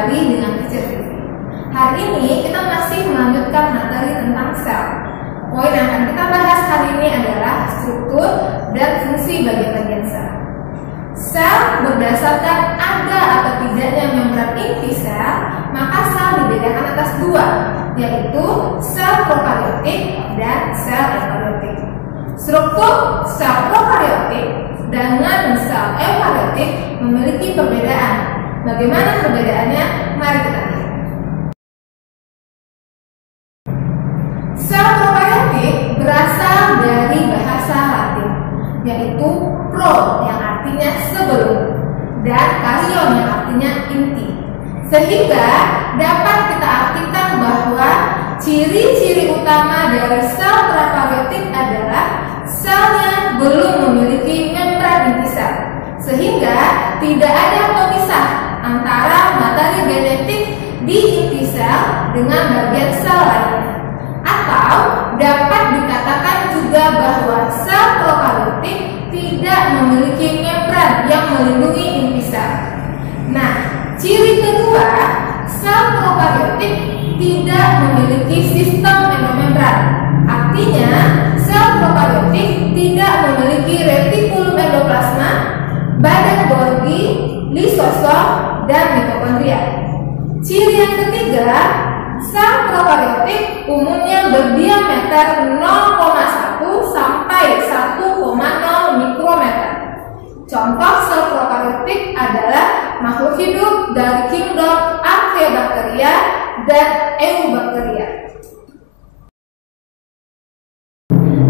kembali dengan teacher Vivi. Hari ini kita masih melanjutkan materi tentang sel. Poin yang akan kita bahas hari ini adalah struktur dan fungsi bagian-bagian sel. Sel berdasarkan ada atau tidaknya membran inti sel, maka sel dibedakan atas dua, yaitu sel prokariotik dan sel eukariotik. Struktur sel prokariotik dengan sel eukariotik memiliki perbedaan. Bagaimana perbedaannya? Mari kita lihat. Sel prokariotik berasal dari bahasa Latin, yaitu pro yang artinya sebelum dan karion yang artinya inti. Sehingga dapat kita artikan bahwa ciri-ciri utama dari sel prokariotik adalah selnya belum memiliki membran inti sel, sehingga tidak ada pemisah antara materi genetik di inti sel dengan bagian sel lainnya. Atau dapat dikatakan juga bahwa sel prokariotik tidak memiliki membran yang melindungi inti sel. Nah, ciri kedua, sel prokariotik tidak memiliki sistem endomembran. Artinya, sel prokariotik tidak memiliki retikulum endoplasma, badan Golgi, lisosom, dan mitokondria. Ciri yang ketiga, sel prokariotik umumnya berdiameter 0,1 sampai 1,0 mikrometer. Contoh sel prokariotik adalah makhluk hidup dari kingdom Archaeobacteria dan Eubacteria.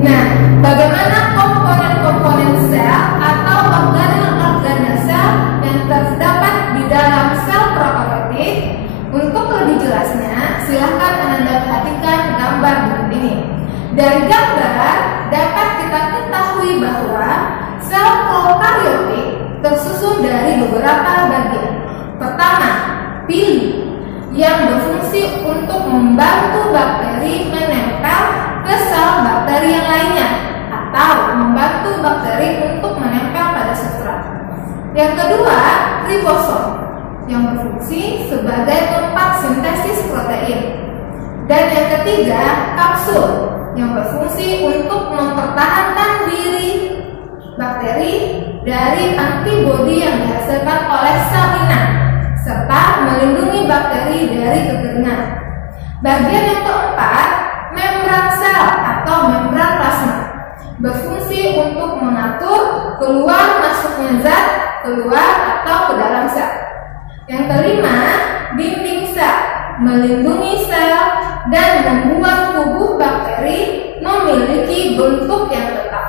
Nah, bagaimana komponen-komponen sel atau organel-organel sel yang terdapat di dalam sel prokariotik? Untuk lebih jelasnya, silahkan Anda perhatikan gambar berikut ini. Dari gambar dapat kita ketahui bahwa sel prokariotik tersusun dari beberapa bagian. Pertama, pili yang berfungsi untuk membantu bakteri menempel ke sel bakteri yang lainnya atau membantu bakteri untuk menempel pada substrat. Yang kedua, ribosom yang berfungsi sebagai tempat sintesis protein. Dan yang ketiga, kapsul yang berfungsi untuk mempertahankan diri bakteri dari antibodi yang dihasilkan oleh sel inang serta melindungi bakteri dari kekeringan. Bagian yang keempat, membran sel atau membran plasma berfungsi untuk mengatur keluar masuknya zat keluar atau ke dalam sel. Yang kelima, dinding sel melindungi sel dan membuat tubuh bakteri memiliki bentuk yang tetap.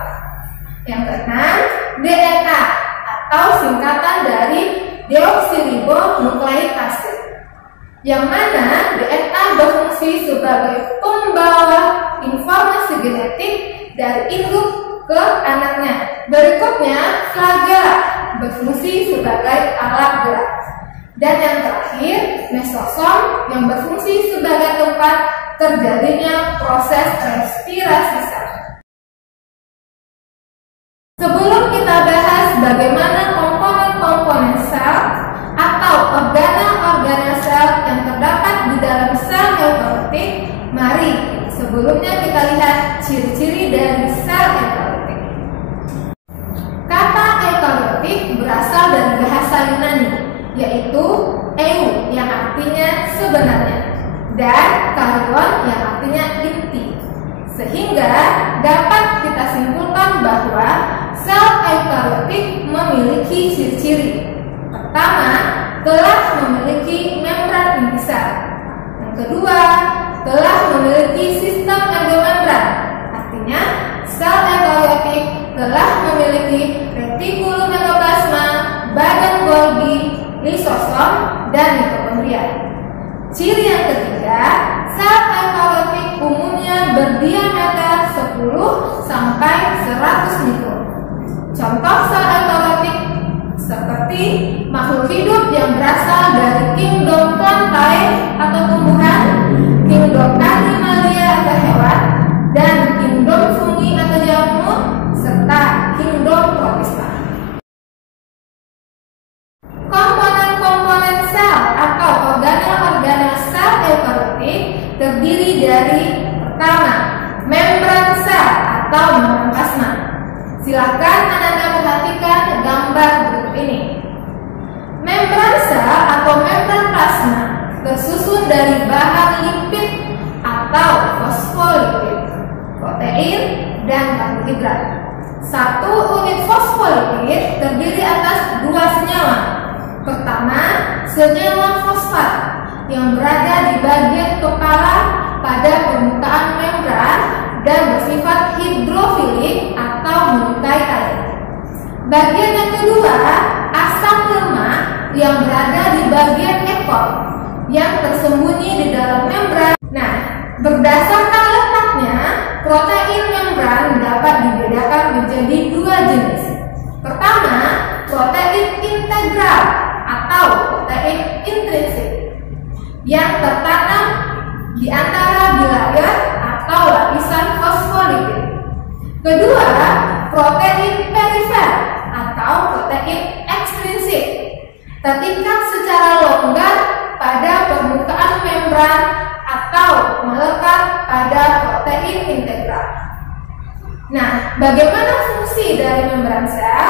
Yang keenam, DNA atau singkatan dari deoksiribonukleik asid, yang mana DNA berfungsi sebagai pembawa informasi genetik dari induk ke anaknya. Berikutnya, flagella berfungsi sebagai alat gerak. Dan yang terakhir, mesosom yang berfungsi sebagai tempat terjadinya proses respirasi sel. Sebelum kita bahas bagaimana komponen-komponen sel atau organel-organel sel yang terdapat di dalam sel eukariotik, mari sebelumnya kita lihat ciri-ciri dari sel eukariotik. Kata eukariotik berasal dari bahasa Yunani, yaitu eu yang artinya sebenarnya dan karion yang artinya inti. Sehingga dapat kita simpulkan bahwa sel eukariotik memiliki ciri-ciri. Pertama, telah memiliki membran inti sel. Yang kedua, telah memiliki sistem endomembran. Artinya, sel eukariotik telah memiliki retikulum endoplasma, badan Golgi, lisosom, dan mitokondria. Ciri yang ketiga, sel eukariotik umumnya berdiameter 10 sampai 100 mikron. Contoh sel eukariotik seperti makhluk hidup yang berasal dari kingdom plantae atau tumbuhan, kingdom animalia atau hewan, dan kingdom fungi atau jamur, serta kingdom protista. Komponen-komponen sel atau atau membran plasma. Silahkan Ananda perhatikan gambar berikut ini. Membran sel atau membran plasma tersusun dari bahan lipid atau fosfolipid, protein, dan karbohidrat. Satu unit fosfolipid terdiri atas dua senyawa. Pertama, senyawa fosfat yang berada di bagian kepala pada permukaan membran dan bersifat hidrofilik atau menyukai air. Bagian yang kedua, asam lemak yang berada di bagian ekor yang tersembunyi di dalam membran. Nah, berdasarkan letaknya, protein membran dapat dibedakan menjadi dua jenis. Pertama, protein integral atau protein intrinsik yang tertanam di antara bilayer atau lapisan fosfolipid. Kedua, protein perifer atau protein ekstrinsik tertingkat secara longgar pada permukaan membran atau melekat pada protein integral. Nah, bagaimana fungsi dari membran sel?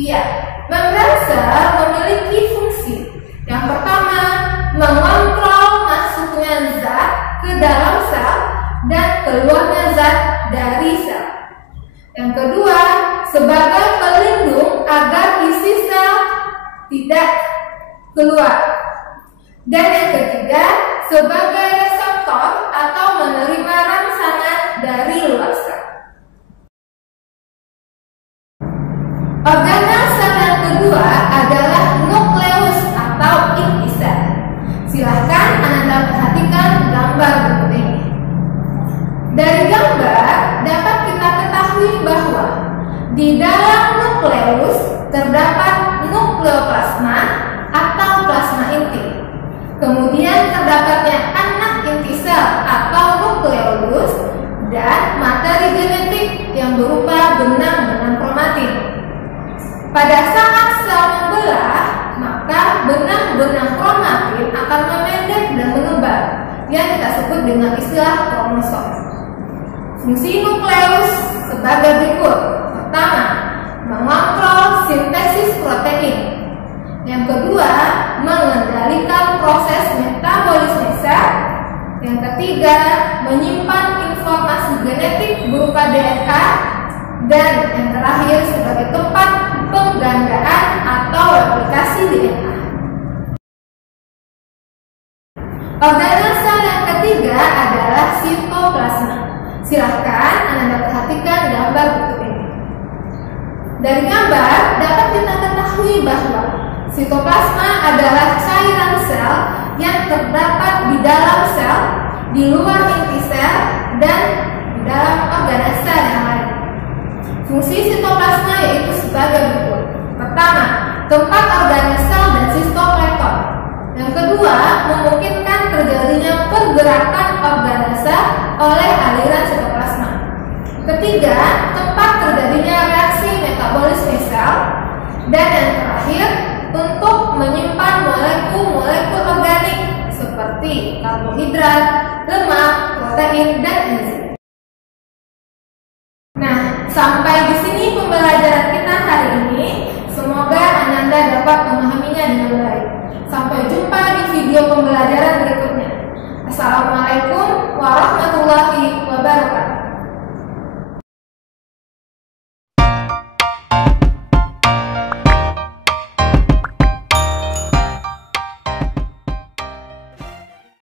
Iya, membran sel memiliki fungsi. Yang pertama, mengontrol masuknya zat ke dalam sel dan keluarnya zat dari sel. Yang kedua, sebagai pelindung agar isi sel tidak keluar. Dan yang ketiga, sebagai reseptor atau menerima rangsangan dari luar sel. Organel sel yang kedua adalah nukleus atau inti sel. Silahkan Anda perhatikan gambar berikut ini. Dari gambar dapat kita ketahui bahwa di dalam nukleus terdapat nukleoplasma atau plasma inti. Kemudian terdapatnya anak inti sel atau nukleolus dan materi genetik yang berupa benang-benang kromatin. Pada saat sel membelah, maka benang-benang kromatin akan memendek dan menebal, yang kita sebut dengan istilah kromosom. Fungsi nukleus sebagai berikut. Pertama, mengontrol sintesis protein. Yang kedua, mengendalikan proses metabolisme sel. Yang ketiga, menyimpan informasi genetik berupa DNA. Dan yang terakhir, sebagai tempat penggandaan atau replikasi DNA. Organel sel yang ketiga adalah sitoplasma. Silahkan Anda perhatikan gambar berikut ini. Dari gambar dapat kita ketahui bahwa sitoplasma adalah cairan sel yang terdapat di dalam sel, di luar inti sel, dan di dalam organel sel yang lain. Fungsi sitoplasma yaitu sebagai berikut. Pertama, tempat organel sel dan sistoplankton. Yang kedua, memungkinkan terjadinya pergerakan organel sel oleh aliran sitoplasma. Ketiga, tempat terjadinya reaksi metabolisme sel. Dan yang terakhir, untuk menyimpan molekul-molekul organik seperti karbohidrat, lemak, protein, dan enzim. Nah, sampai di sini pembelajaran kita hari ini. Semoga Ananda dapat memahaminya dengan baik. Sampai jumpa di video pembelajaran berikutnya. Assalamualaikum warahmatullahi wabarakatuh.